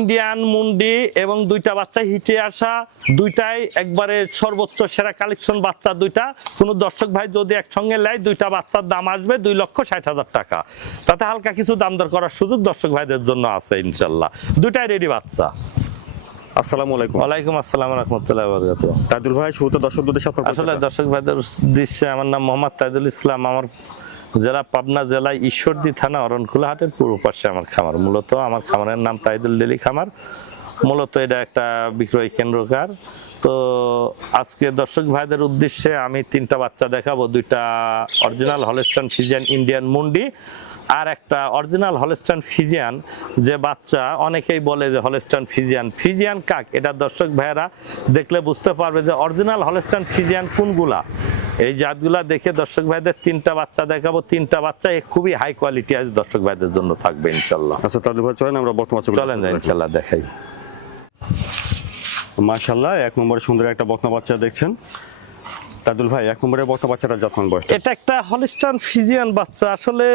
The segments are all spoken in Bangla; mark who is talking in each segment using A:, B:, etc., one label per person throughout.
A: ইন্ডিয়ান মুন্ডি এবং দুইটা বাচ্চা হিটে আসা দুইটাই একবারে সর্বোচ্চ সেরা কালেকশন বাচ্চা দুইটা। কোনো দর্শক ভাই যদি একসঙ্গে নেয় দুইটা বাচ্চার দাম আসবে দুই লক্ষ ষাট হাজার টাকা। তাতে হালকা কিছু দাম দর করার সুযোগ দর্শক ভাইদের জন্য আছে ইনশাল্লাহ। দুইটাই রেডি বাচ্চা।
B: আসসালামু আলাইকুম।
A: ওয়ালাইকুম আসসালাম রহমতুল্লাহ বরকাত
B: তাজুল ভাই শুরুতে দর্শক দুদের সাথে
A: আসলে দর্শক ভাইদের উদ্দেশ্যে আমার নাম মোহাম্মদ তাইদুল ইসলাম। আমার জেলা পাবনা জেলায় ঈশ্বরদী থানা অরণকুলা হাটের পূর্ব পাশে আমার খামার। মূলত আমার খামারের নাম তাইদুল ডেলি খামার। মূলত এটা একটা বিক্রয় কেন্দ্রকার। তো আজকে দর্শক ভাইদের উদ্দেশ্যে আমি তিনটা বাচ্চা দেখাবো। দুইটা অরিজিনাল হলেস্টান ফিজিয়ান ইন্ডিয়ান মুন্ডি আর একটা অরিজিনাল হলেস্টান ফিজিয়ান যে বাচ্চা অনেকেই বলে যে হলেস্টান ফিজিয়ান ফিজিয়ান কাক? এটা দর্শক ভাইয়েরা দেখলে বুঝতে পারবে যে অরিজিনাল হলেস্টান ফিজিয়ান কোনগুলা? এই জাতগুলা দেখে দর্শক ভাইদের তিনটা বাচ্চা দেখাবো। তিনটা বাচ্চা খুবই হাই কোয়ালিটি আছে দর্শক ভাইদের জন্য থাকবে ইনশাল্লাহ
B: আচ্ছা ভাই চলেন আমরা বর্তমান
A: চলেন ইনশাল্লাহ দেখাই।
B: মাশাআল্লাহ এক নম্বরে সুন্দর একটা বকনা বাচ্চা দেখছেন। তাদুল ভাই এক নম্বরে বকনা বাচ্চাটা যত্ন বয়স
A: এটা একটা হলিস্টান ফিজিয়ান বাচ্চা। আসলে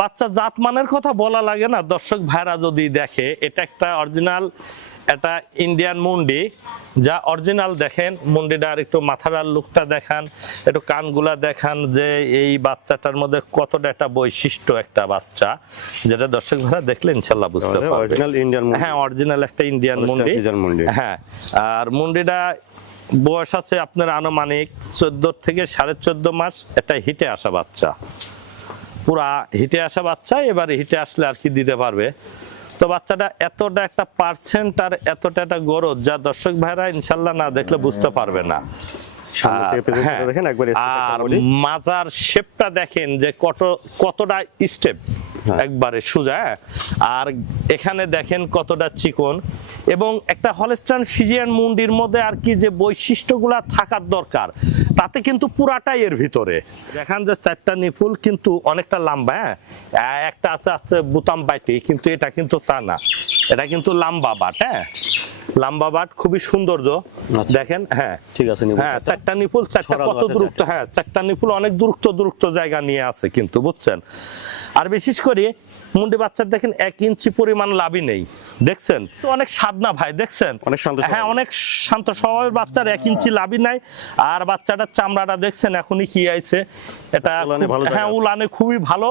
A: বাচ্চা জাতমানের কথা বলা লাগে না। দর্শক ভাইরা যদি দেখে এটা একটা অরিজিনাল এটা ইন্ডিয়ান মুন্ডি যা অরিজিনাল দেখেন মুন্ডিটার একটু মাথার লুকটা দেখান একটু কানগুলা দেখান যে এই বাচ্চাটার মধ্যে কতটা একটা বৈশিষ্ট্য একটা বাচ্চা যেটা দর্শক ভাইরা দেখলে ইনশাল্লাহ বুঝতে পারবে।
B: অরিজিনাল ইন্ডিয়ান
A: হ্যাঁ অরিজিনাল একটা ইন্ডিয়ান মুন্ডি। হ্যাঁ আর মুন্ডিটা বয়স আছে আপনার আনুমানিক চোদ্দ থেকে সাড়ে চোদ্দ মাস একটা হিটে আসা বাচ্চা। পুরা হিটে আসা বাচ্চা এবার হিটে আসলে আর কি দিতে পারবে? তো বাচ্চাটা এতটা একটা পার্সেন্ট আর এতটা একটা গরজ যা দর্শক ভাইরা ইনশাল্লাহ না দেখলে বুঝতে পারবে না হ্যাঁ, আর
B: বলি।
A: মাজার শেপটা দেখেন যে কত কতটা স্টেপ
B: হ্যাঁ।
A: একবারে সোজা হ্যাঁ? আর এখানে দেখেন কতটা চিকন। এবং একটা হলেস্টান ফিজিয়ান মুন্ডির মধ্যে আর কি যে বৈশিষ্ট্যগুলা থাকার দরকার, তাতে কিন্তু পুরাটাই এর ভিতরে। দেখান যে চারটা নিপুল কিন্তু অনেকটা লম্বা হ্যাঁ? একটা আছে আছে বুতাম বাইটি, কিন্তু এটা কিন্তু তা না। এটা কিন্তু লাম্বা বাট হ্যাঁ? লাম্বা বাট খুবই সৌন্দর্য।
B: আচ্ছা।
A: দেখেন হ্যাঁ।
B: ঠিক আছে
A: হ্যাঁ চারটা নিপুল চারটা কত দূরত্ব হ্যাঁ চারটা নিপুল অনেক দূরত্ব দূরত্ব জায়গা নিয়ে আছে কিন্তু বুঝছেন? আর বিশেষ করে মুন্ডি বাচ্চার দেখেন এক ইঞ্চি পরিমাণ লাভই নেই। দেখছেন? তো অনেক সাদনা ভাই দেখছেন?
B: অনেক শান্ত
A: হ্যাঁ অনেক শান্ত স্বভাবের বাচ্চার এক ইঞ্চি লাভই নাই। আর বাচ্চাটার চামড়াটা দেখছেন এখনই কি আইছে? এটা হ্যাঁ। উলানে খুবই ভালো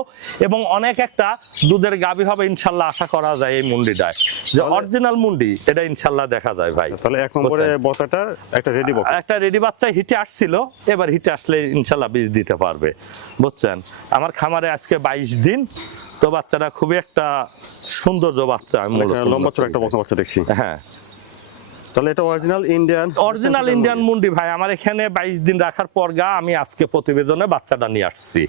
A: এবং অনেক একটা দুধের গাবি হবে ইনশাল্লাহ আশা করা যায় এই মুন্ডিটায়। যে অরিজিনাল মুন্ডি এটা ইনশাল্লাহ দেখা যায় ভাই।
B: তাহলে এক নম্বরে? বতাটা একটা রেডি
A: একটা রেডি বাচ্চা হিটে আসছিল এবার হিটে আসলে ইনশাল্লাহ বীজ দিতে পারবে। বুঝছেন? আমার খামারে আজকে বাইশ দিন তো বাচ্চাটা খুবই একটা সৌন্দর্য বাচ্চা
B: লম্বা ছোট একটা বকনা বাচ্চা দেখছি।
A: হ্যাঁ।
B: তাহলে এটা অরিজিনাল ইন্ডিয়ান
A: অরিজিনাল ইন্ডিয়ান মুন্ডি ভাই আমার এখানে বাইশ দিন রাখার পর গা আমি আজকে প্রতিবেদনে বাচ্চাটা নিয়ে আসছি।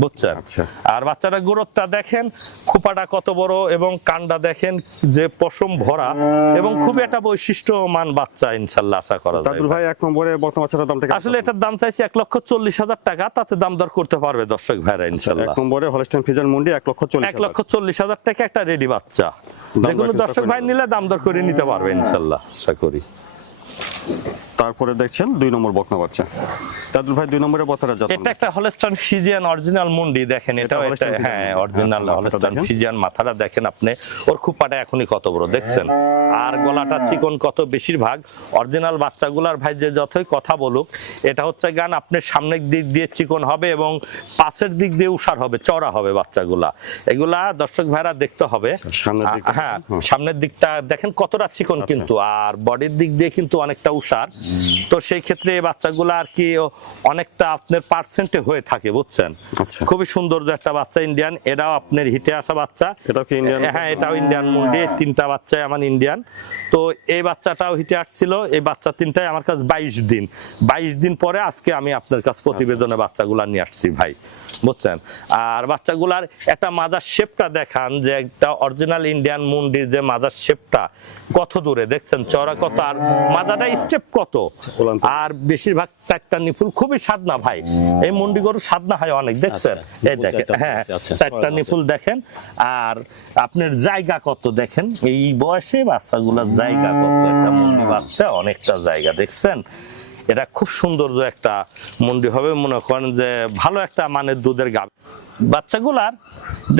A: বুঝছেন?
B: আচ্ছা।
A: আর বাচ্চাটা গ্রোথটা দেখেন খোপাটা কত বড় এবং কান্ডা দেখেন যে পশম ভরা এবং খুবই একটা বৈশিষ্ট্যমান বাচ্চা ইনশাল্লাহ আশা করা যায়
B: ভাই এক নম্বরে বকনা বাচ্চাটার কেমন?
A: আসলে এটার দাম চাইছি এক লক্ষ চল্লিশ হাজার টাকা তাতে দাম দর করতে পারবে দর্শক ভাইরা
B: এক নম্বরে হলস্টাইন ফিজার মুন্ডি এক লক্ষ চল্লিশ
A: এক লক্ষ চল্লিশ হাজার টাকা একটা রেডি বাচ্চা। যে কোনো দর্শক ভাই নিলে দাম দর করে নিতে পারবে ইনশাল্লাহ আশা করি।
B: তারপরে দেখছেন দুই নম্বর বকনা বাচ্চা। তাজুল ভাই দুই নম্বরে বতাটা যত্ন
A: এটা একটা হলস্টান ফিজিয়ান অরিজিনাল মুন্ডি দেখেন
B: এটা
A: হ্যাঁ অরিজিনাল
B: দেখেন।
A: ফিজিয়ান মাথাটা দেখেন আপনি। ওর খুপাটা এখনই কত বড় দেখছেন? আর গলাটা চিকন কত বেশিরভাগ। অরিজিনাল বাচ্চাগুলার ভাই যে যতই কথা বলুক এটা হচ্ছে গান আপনার সামনের দিক দিয়ে চিকন হবে এবং পাশের দিক দিয়ে উষার হবে চড়া হবে বাচ্চাগুলা। এগুলা দর্শক ভাইরা দেখতে হবে। হ্যাঁ সামনের দিকটা দেখেন কতটা চিকন
B: আচ্ছা।
A: কিন্তু আর বডির দিক দিয়ে কিন্তু অনেকটা উষার। তো সেই ক্ষেত্রে এই বাচ্চাগুলো আর কি অনেকটা আপনার পার্সেন্টে হয়ে থাকে বুঝছেন?
B: আচ্ছা।
A: খুবই সুন্দর একটা বাচ্চা ইন্ডিয়ান এটাও আপনার হিটে আসা বাচ্চা।
B: এটাও কি ইন্ডিয়ান
A: হ্যাঁ এটাও ইন্ডিয়ান মুন্ডি তিনটা বাচ্চাই আমার ইন্ডিয়ান তো এই বাচ্চাটাও হিটে আসছিল এই বাচ্চা তিনটাই আমার কাছে বাইশ দিন। বাইশ দিন পরে আজকে আমি আপনার কাছে প্রতিবেদনে বাচ্চাগুলা নিয়ে আসছি ভাই। বুঝছেন? আর বাচ্চাগুলার একটা মাদার শেপটা দেখান যে একটা অরিজিনাল ইন্ডিয়ান মুন্ডির যে মাদার শেপটা কত দূরে দেখছেন? চড়া কত আর মাদাটা স্টেপ কত? আর বেশিরভাগ চারটা নিপুল খুবই সাদনা ভাই। এই মুন্ডি গরু সাদনা হয় অনেক দেখছেন?
B: আচ্ছা,
A: এই দেখেন হ্যাঁ
B: আচ্ছা।
A: চারটা নিপুল দেখেন আর আপনার জায়গা কত দেখেন? এই বয়সে বাচ্চাগুলোর জায়গা কত? একটা মুন্ডি বাচ্চা অনেকটা জায়গা দেখছেন? এটা খুব সৌন্দর্য একটা মন্ডি হবে। মনে করেন যে ভালো একটা মানের দুধের গাব বাচ্চাগুলার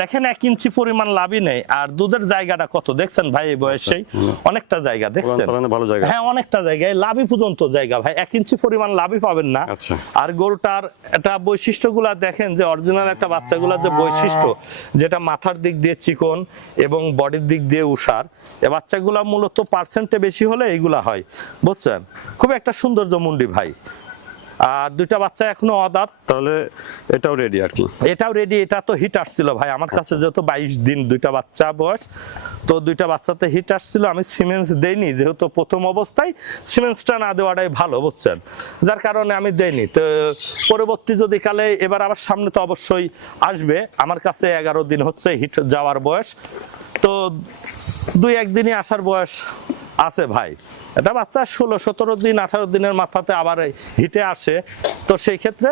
A: দেখেন এক ইঞ্চি পরিমাণ লাভই নেই আর দুধের জায়গাটা কত? দেখছেন ভাই এই বয়সে অনেকটা জায়গা দেখছেন?
B: ভালো জায়গা।
A: হ্যাঁ অনেকটা জায়গায় লাভই পর্যন্ত জায়গা ভাই এক ইঞ্চি পরিমাণ লাভই পাবেন না।
B: আচ্ছা।
A: আর গরুটার একটা বৈশিষ্ট্যগুলা দেখেন যে অরিজিনাল একটা বাচ্চাগুলার যে বৈশিষ্ট্য যেটা মাথার দিক দিয়ে চিকন এবং বডির দিক দিয়ে উষার এ বাচ্চাগুলা মূলত পার্সেন্টে বেশি হলে এইগুলা হয় বুঝছেন? খুব একটা সৌন্দর্য মুন্ডি ভাই। আর দুইটা বাচ্চা এখনও অদাত।
B: তাহলে এটাও রেডি আর কি।
A: এটাও রেডি এটা তো হিট আসছিল ভাই। আমার কাছে যেহেতু বাইশ দিন দুইটা বাচ্চা বয়স তো দুইটা বাচ্চাতে হিট আসছিল। আমি সিমেন্স দেইনি যেহেতু প্রথম অবস্থায় সিমেন্সটা না দেওয়াটাই ভালো বুঝছেন? যার কারণে আমি দেইনি। তো পরবর্তী যদি কালে এবার আবার সামনে তো অবশ্যই আসবে। আমার কাছে এগারো দিন হচ্ছে হিট যাওয়ার বয়স। তো দুই একদিনই আসার বয়স আছে ভাই। এটা বাচ্চা ষোলো সতেরো দিন আঠারো দিনের মাথাতে আবার হিটে আসে। তো সেই ক্ষেত্রে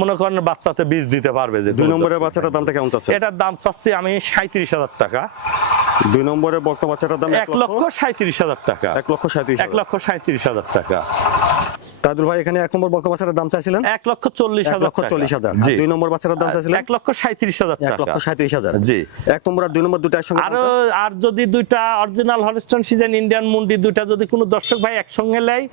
A: মনে করেন বাচ্চাতে বীজ দিতে পারবে যে
B: দুই নম্বরের বাচ্চাটার দামটা কেমন চাচ্ছে
A: এটার দাম চাচ্ছি আমি সাঁত্রিশ হাজার টাকা।
B: দুই নম্বরের বক্তা বাচ্চাটার দাম
A: এক লক্ষ সাঁত্রিশ হাজার টাকা।
B: এক লক্ষ সাঁত্রিশ
A: এক লক্ষ সাঁত্রিশ হাজার টাকা।
B: ভাই এখানে এক নম্বর বক্তা বাচ্চাটার দাম চাইছিলেন?
A: এক লক্ষ চল্লিশ হাজার
B: লক্ষ চল্লিশ হাজার। দুই নম্বর বাচ্চাটার দাম চাইছিলেন?
A: এক লক্ষ সাঁত্রিশ হাজার
B: এক লক্ষ সাঁত্রিশ হাজার।
A: জি।
B: এক নম্বর আর দুই নম্বর দুটো আরও
A: আর যদি দুইটা অরিজিনাল হলিস্টন সিজন ইন্ডিয়ান মুন্ডি দুইটা যদি কোনো দর্শক ভাই একসঙ্গে নেয়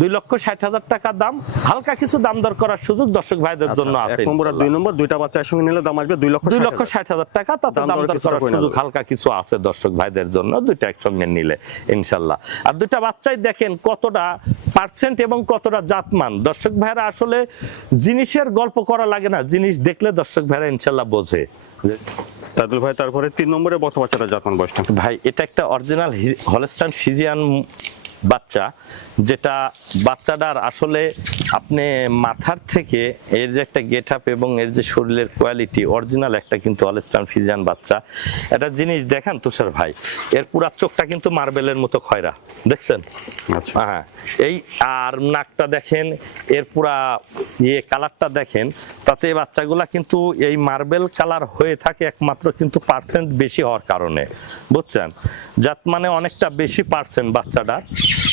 A: দুই লক্ষ ষাট হাজার টাকা দাম। হালকা কিছু দাম দর করার সুযোগ দর্শক ভাইদের জন্য
B: আচ্ছা,
A: আছে
B: নম্বর দুই নম্বর দুইটা বাচ্চা একসঙ্গে নিলে দাম আসবে দুই লক্ষ
A: দুই লক্ষ ষাট হাজার টাকা তাতে
B: দাম দর
A: করার সুযোগ হালকা কিছু আছে দর্শক ভাইদের জন্য দুইটা একসঙ্গে নিলে ইনশাল্লাহ আর দুইটা বাচ্চাই দেখেন কতটা পার্সেন্ট এবং কতটা জাতমান। দর্শক ভাইরা আসলে জিনিসের গল্প করা লাগে না জিনিস দেখলে দর্শক ভাইরা ইনশাল্লাহ বোঝে।
B: তাজুল ভাই তারপরে তিন নম্বরে বক্তা বাচ্চাটা জাতমান বয়সটা?
A: ভাই এটা একটা অরিজিনাল হলস্টাইন ফিজিয়ান বাচ্চা যেটা বাচ্চাটার আসলে আপনি মাথার থেকে এর যে একটা গেট আপ এবং এর যে শরীরের কোয়ালিটি অরিজিনাল একটা কিন্তু হলস্টাইন ফিজিয়ান বাচ্চা। একটা জিনিস দেখেন তুষার ভাই এর পুরা চোখটা কিন্তু মার্বেলের মতো খয়রা দেখছেন?
B: আচ্ছা।
A: হ্যাঁ এই আর নাকটা দেখেন এর পুরা ইয়ে কালারটা দেখেন তাতে এই বাচ্চাগুলা কিন্তু এই মার্বেল কালার হয়ে থাকে একমাত্র কিন্তু পার্সেন্ট বেশি হওয়ার কারণে বুঝছেন? যাত মানে অনেকটা বেশি পার্সেন্ট বাচ্চাটার।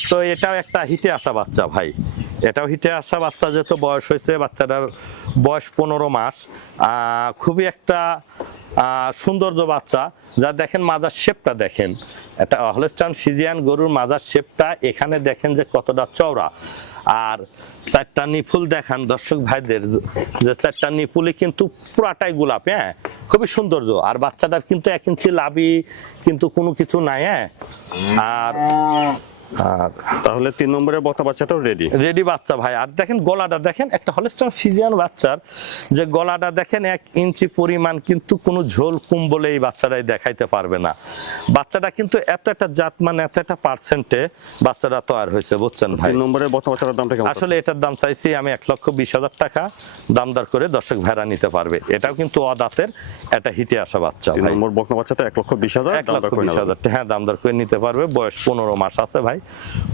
A: তো এটাও একটা হিটে আসা বাচ্চা ভাই। এটাও হিটে আসা বাচ্চা যেহেতু বয়স হয়েছে, বাচ্চাটার বয়স পনেরো মাস। খুবই একটা সৌন্দর্য বাচ্চা। যা দেখেন মাজার শেপটা দেখেন। একটা হলস্টান ফিজিয়ান গরুর মাজার শেপটা, এখানে দেখেন যে কতটা চওড়া। আর চারটা নিপুল দেখান দর্শক ভাইদের, যে চারটা নিপুলই কিন্তু পুরাটাই গোলাপ হ্যাঁ? খুবই সৌন্দর্য। আর বাচ্চাটার কিন্তু এক ইঞ্চি লাভি কিন্তু কোনো কিছু নাই হ্যাঁ? আর আর
B: তাহলে তিন নম্বরের বক্তা বাচ্চাটাও রেডি
A: রেডি বাচ্চা ভাই। আর দেখেন গলাটা দেখেন একটা হলিস্টার ফিজিয়ান বাচ্চার যে গলাটা দেখেন এক ইঞ্চি পরিমাণ কিন্তু কোনো ঝোল কুম্বলে এই বাচ্চাটাই দেখাইতে পারবে না। বাচ্চাটা কিন্তু এত একটা জাত মানে এত একটা পার্সেন্টে বাচ্চাটা তৈরি হয়েছে বুঝছেন ভাই?
B: তিন নম্বরের বক্তা বাচ্চাটার দামটা কেমন
A: আসলে এটার দাম চাইছি আমি এক লক্ষ বিশ হাজার টাকা। দাম দর করে দর্শক ভাড়া নিতে পারবে। এটাও কিন্তু অদাতের একটা হিটে আসা বাচ্চা
B: তিন নম্বর বক্তা বাচ্চাটা এক লক্ষ বিশ হাজার
A: এক লক্ষ বিশ হাজার টাকা, হ্যাঁ দাম দর করে নিতে পারবে। বয়স পনেরো মাস আছে ভাই।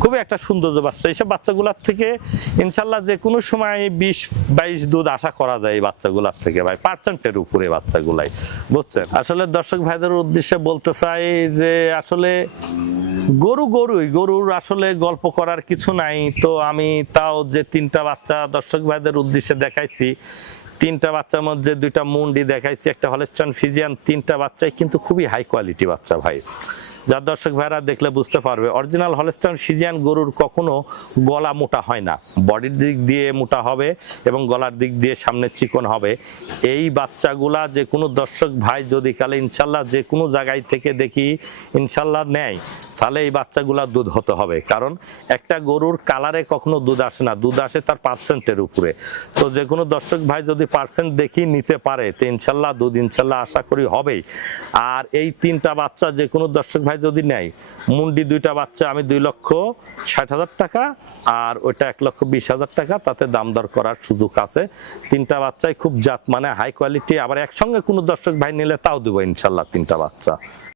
A: খুবই একটা সৌন্দর্য বাচ্চা। এইসব বাচ্চাগুলার থেকে ইনশাল্লাহ যে কোনো সময় বিশ, বাইশ দুধ আশা করা যায় এই বাচ্চাগুলার থেকে ভাই পার্সেন্টের উপরে বাচ্চাগুলাই, বুঝছেন? আসলে দর্শক ভাইদের উদ্দেশ্যে বলতে চাই যে আসলে গরু গরুই, গরুর আসলে গল্প করার কিছু নাই। তো আমি তাও যে তিনটা বাচ্চা দর্শক ভাইদের উদ্দেশ্যে দেখাইছি, তিনটা বাচ্চার মধ্যে দুইটা মুন্ডি দেখাইছি, একটা হলেস্টান ফিজিয়ান, তিনটা বাচ্চাই কিন্তু খুবই হাই কোয়ালিটি বাচ্চা ভাই। যার দর্শক ভাইরা দেখলে বুঝতে পারবে, অরিজিনাল হলেস্টান ফিজিয়ান গরুর কখনো গলা মোটা হয় না। বডির দিক দিয়ে মোটা হবে এবং গলার দিক দিয়ে সামনে চিকন হবে। এই বাচ্চাগুলা যে কোনো দর্শক ভাই যদি কালে ইনশাল্লাহ যে কোনো জায়গায় থেকে দেখি ইনশাল্লাহ নেয়, তাহলে এই বাচ্চাগুলা দুধ হতে হবে। কারণ একটা গরুর কালারে কখনো দুধ আসে না, দুধ আসে তার পার্সেন্টের উপরে। তো যে কোনো দর্শক ভাই যদি পার্সেন্ট দেখি নিতে পারে, তো ইনশাল্লাহ দুধ ইনশাল্লাহ আশা করি হবেই। আর এই তিনটা বাচ্চা যে কোনো দর্শক ভাই যদি নেয়, মুন্ডি দুইটা বাচ্চা, আমি দুই লক্ষ ষাট হাজার টাকা আর ওইটা এক লক্ষ বিশ হাজার টাকা, তাতে দাম দর করার সুযোগ আছে। তিনটা বাচ্চাই খুব জাত মানে হাই কোয়ালিটি আবার একসঙ্গে কোনো দর্শক ভাই নিলে তাও দেবো ইনশাল্লাহ তিনটা বাচ্চা।